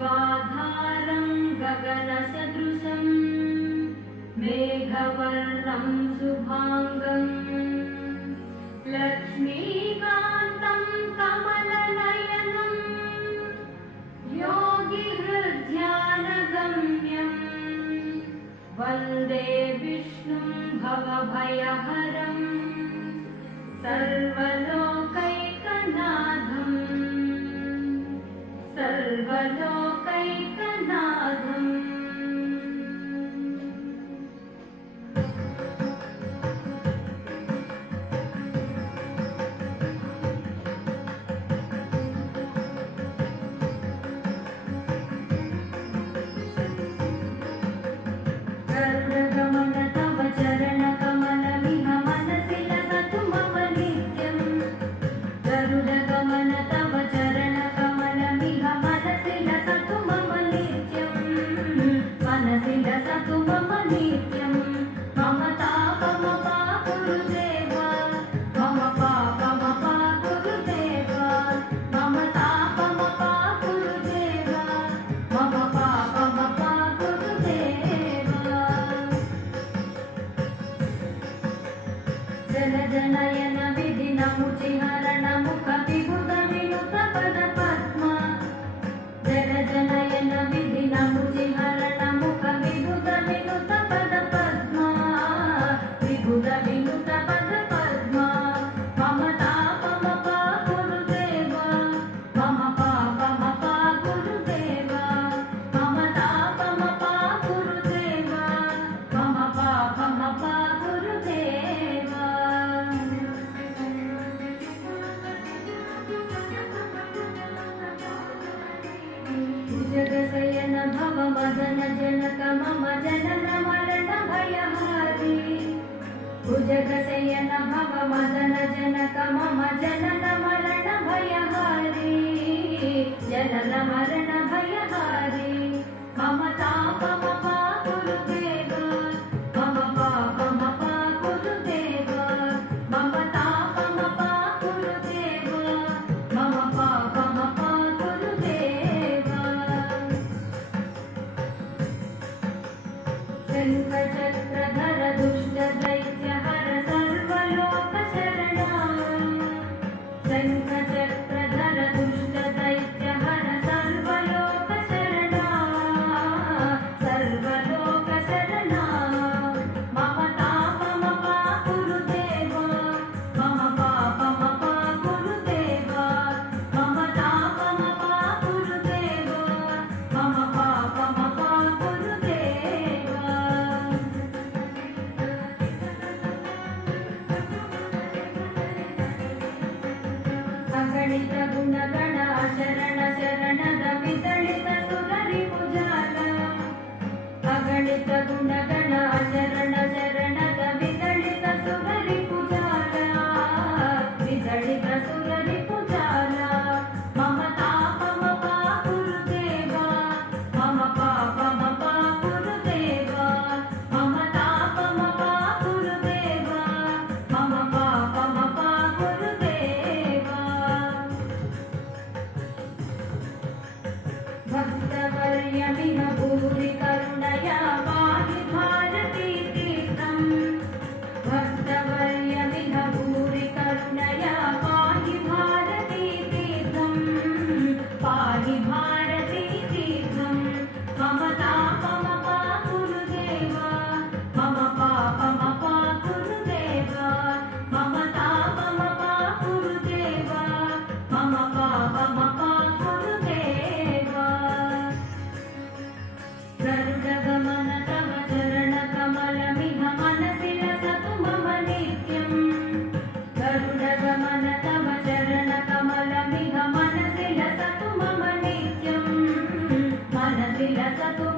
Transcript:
विश्वाधारं गगनसदृशं मेघवर्णं शुभांगं लक्ष्मीकान्तं कमलनयनं योगिहृद्यानगम्यं वन्दे विष्णुं भवभयहरं सर्वलोकैकनाथं सर्वलोकैकनाथम्। गरुडगमन तव चरणकमलमिह मनसि लसतु मम नित्यम्। गरुडगमन तव चरणकमलमिह मनसि लसतु मम नित्यम्। मनसि लसतु मम नित्यम्। मम तापमपा गुरुदेव मम पापमपा गुरुदेव मम तापमपा गुरुदेव मम पापमपा गुरुदेव। जन जनयन विधिन मुचिहरण मुख विभुत विनुत पद पद्मा। जन जनयन विधिन मुचिहरण मुख विभुत विनुत पद पद्मा। विभुत विनुत पद पद्मा। मम तापमपा गुरुदेव मम पापमपा गुरुदेव मम तापमपा गुरुदेव मम पापमपा गुरुदेव। भुजगशयन भव मदन जनक मम जनन मरण भयहारी। भुजगशयन भव मदन जनक मम जनन मरण भयहारी। जनन मरण भयहारी। मम तापमपा गुरुदेव मम पापमपा गुरुदेव मम तापमपा गुरुदेव मम पापमपा गुरुदेव। शङ्खचक्रधर दुष्ट दैत्यहर सर्वलोकशरणा। शङ्खचक्रधर दुष्ट दैत्यहर सर्वलोकशरणा सर्वलोकशरणा। मम तापमपा गुरुदेव मम पापमपा गुरुदेव मम तापमपा गुरुदेव मम पापमपा गुरुदेव। अगणित गुणगण शरण शरणद विदलित सुररिपुजाल। अगणित गुणगण शरण शरणद विदलित सुररिपुजाल। विदलित सुररिपुजाल। मम तापमपा गुरुदेव मम पापमपा गुरुदेव मम तापमपा गुरुदेव मम पापमपा गुरुदेव। भक्तवर्यमिह भूरि करुणया पाहि भारती तीर्थम्। भक्तवर्यमिह भूरि करुणया पाहि भारती तीर्थम्। पाहि भारती तीर्थम्। मम तापमपा गुरुदेव मम पापमपा गुरुदेव मम तापमपा गुरुदेव मम पापमपा गुरुदेव। गरुडगमन तव चरणकमलमिह मनसि लसतु मम नित्यम्। गरुडगमन तव चरणकमलमिह मनसि लसतु मम नित्यम्। मनसि लसतु